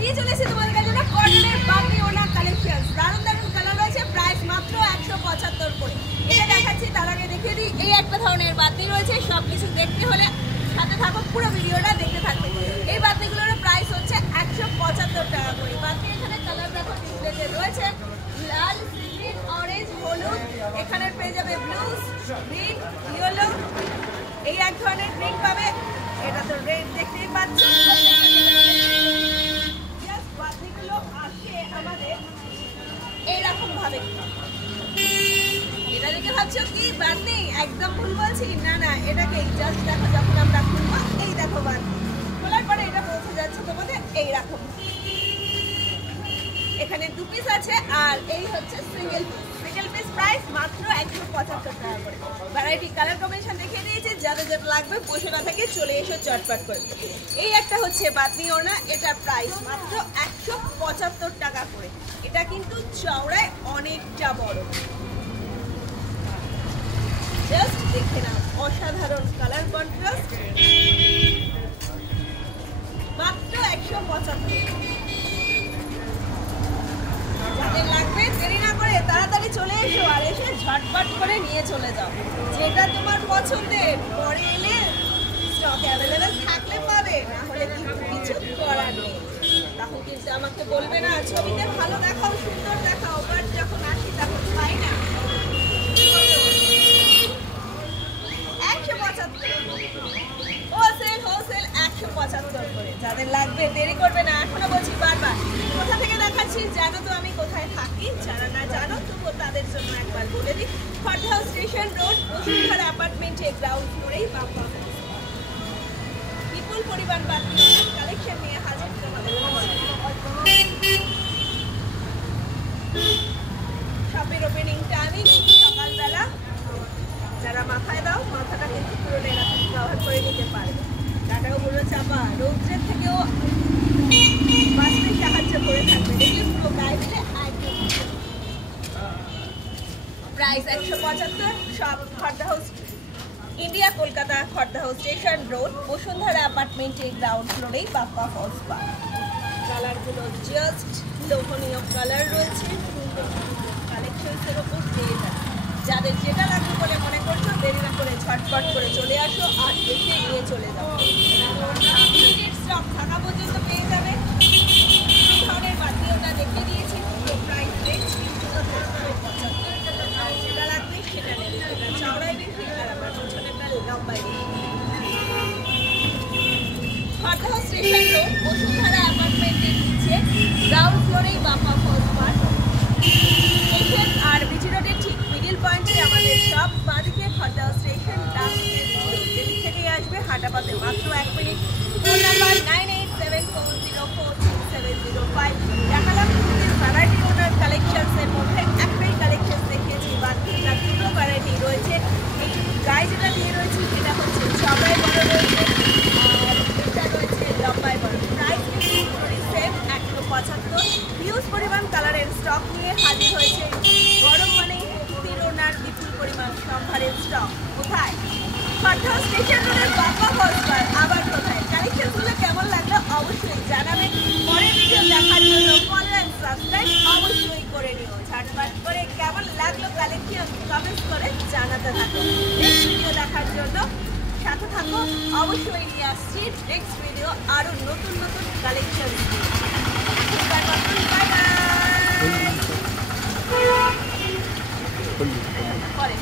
নিয়ে চলে এসেছি তোমাদের কাছে না কটনের বাপি ওনা কালেকশন। দারুণ দারুণ কালার রয়েছে, প্রাইস মাত্র 175 করে। এটা দেখাচ্ছি, তার আগে দেখিয়ে দিই এই একটা ধরনের বাতি রয়েছে। সবকিছু দেখতে হলে সাথে থাকো, পুরো ভিডিওটা দেখতে থাকবে। এই বাতিগুলোর প্রাইস হচ্ছে 175 টাকা করে। বাতি এখানে কালার দেখো ডিসপ্লেতে রয়েছে, লাল, গ্রিন, অরেঞ্জ, হলুদ। এখানে পেয়ে যাবে ব্লু, গ্রিন, ইয়েলো, এই এক ধরনের প্রিন্ট পাবে। এটা তো রেড দেখতেই পাচ্ছ। বাতিগুলো আসে আমাদের এইরকম ভাবে। এটা দেখে ভাবছো কি বাতি? একদম ভুল বলছি না, না, এটাকে জাস্ট দেখো, যখন আমরা খুলবো এই দেখো বাতি খোলার পরে এটা পৌঁছে যাচ্ছে তোমাদের এইরকম। এখানে 2 পিস আছে আর এই হচ্ছে সিঙ্গেল পিস। প্রাইস মাত্র 175 টাকা করে। ভ্যারাইটি কালার কম্বিনেশন দেখিয়ে দিয়েছি, যাদের যেটা লাগবে বসে না থেকে চলে এসে চটপট করে। এই একটা হচ্ছে বাতনি ওড়না, এটা প্রাইস মাত্র 175 টাকা করে। এটা কিন্তু চওড়ায় অনেকটা বড়, জাস্ট দেখে নাও, অসাধারণ কালার কন্ট্রাস্ট, মাত্র 175। যাদের লাগবে দেরি না করে তাড়াতাড়ি চলে এসো আর এসে ঝটপট করে নিয়ে চলে যাও। যেটা তোমার পছন্দের পরে এলে স্টক অ্যাভেলেবেল থাকলে পাবে, না হলে কিন্তু কিছু করার নেই। তখন কিন্তু আমাকে বলবে না ছবিতে ভালো দেখাও, সুন্দর দেখাও, বাট যখন আসি তখন পাই না। 175 হোলসেল 175 করে। যাদের লাগবে দেরি করবে না। এখনো বলছি বারবার, কোথা থেকে দেখাচ্ছি জানো তো আমি কোথায় থাকি? যারা না জানো তবুও তাদের জন্য একবার বলে দিই, খড়দহ স্টেশন রোড, বসুন্ধরা অ্যাপার্টমেন্টে গ্রাউন্ড ফ্লোরেই বাম্পা। বিপুল পরিমাণ বাতি কালেকশন নিয়ে হাজির তোমাদের। শপের ওপেনিং টাইমিং সকালবেলা। যারা মাথায় দাও, মাথাটা কিন্তু পুরো এরকম কভার করে নিতে পারে। গাটাও পুরো চাপা, রৌদ্রের থেকেও বাঁচতে সাহায্য করে থাকবে। দেখলে পুরো গায়ে দিলে একদম। প্রাইস 175। সব Khardah India, Kolkata, Khardah station road, Bashundhara অ্যাপার্টমেন্টে গ্রাউন্ড ফ্লোরেই বাপ্পা ফলস পার্ক। কালারগুলো জাস্ট লোভনীয় কালার রয়েছে, কালেকশনসের ওপর পেয়ে যাবে। যাদের যেটা লাগবে বলে মনে করছো দেরি না করে ঝটপট করে চলে আসো আর এসে নিয়ে চলে যাও। স্টক থাকা পর্যন্ত পেয়ে যাবে। এই ধরনের বাতি ওটা দেখিয়ে দিয়েছি, প্রাইস রেঞ্জ কিন্তু আর যেটা লাগবে সেটা নেবে। এটা চওড়াই বেশি আর আমার পিছনেটা লম্বাই বেশি। খড়দহ স্টেশন রোড, বসুন্ধরা অ্যাপার্টমেন্টের নিচে গ্রাউন্ড ফ্লোরেই বাপ্পা ফলস পার্ক স্টেশন। আর বিজি রোডের ঠিক মিডিল পয়েন্টে আমাদের সব। বাঁদিকে খড়দহ স্টেশন, ডান দিকে যেদিক থেকেই আসবে হাঁটা পথে মাত্র 1 মিনিট। Phone number 9874046705। দেখালাম ভ্যারাইটি ওনার কালেকশনসের মধ্যে একটাই কালেকশন দেখিয়েছি, বাকি দুটো ভ্যারাইটি রয়েছে। এই গায়ে যেটা দিয়ে রয়েছে সেটা হচ্ছে চওড়ায় বড় রয়েছে, আর এটা রয়েছে লম্বায় বড়। প্রাইস কিন্তু সেম 175। হিউজ পরিমাণ কালারের স্টক নিয়ে হাজির হয়েছে। গরম মানে সুতির ওনার বিপুল পরিমাণ সম্ভারের স্টক। কোথায়? খড়দহ স্টেশন রোডের বাপ্পা ফলস পার্ক। আবার কোথায়? কালেকশনগুলো কেমন লাগলো অবশ্যই জানাবেন। পরের ভিডিও দেখার জন্য ফলো এন্ড সাবস্ক্রাইব অবশ্যই করে নিও। ঝটপট করে কেমন লাগলো কালেকশন কমেন্টস করে জানাতে থাকো। নেক্সট ভিডিও দেখার জন্য সাথে থাকো। অবশ্যই নিয়ে আসছি নেক্সট ভিডিও আরো নতুন নতুন কালেকশন। Bye bye. পরে